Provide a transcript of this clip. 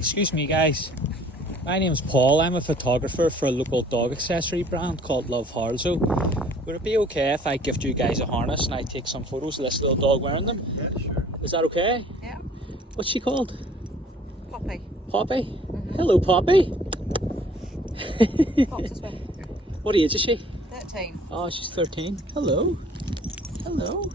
Excuse me, guys. My name's Paul. I'm a photographer for a local dog accessory brand called Harlso. Would it be okay if I gift you guys a harness and I take some photos of this little dog wearing them? Yeah, sure. Is that okay? Yeah. What's she called? Poppy. Poppy? Mm-hmm. Hello, Poppy. Pops this way. What age is she? 13. Oh, she's 13. Hello. Hello.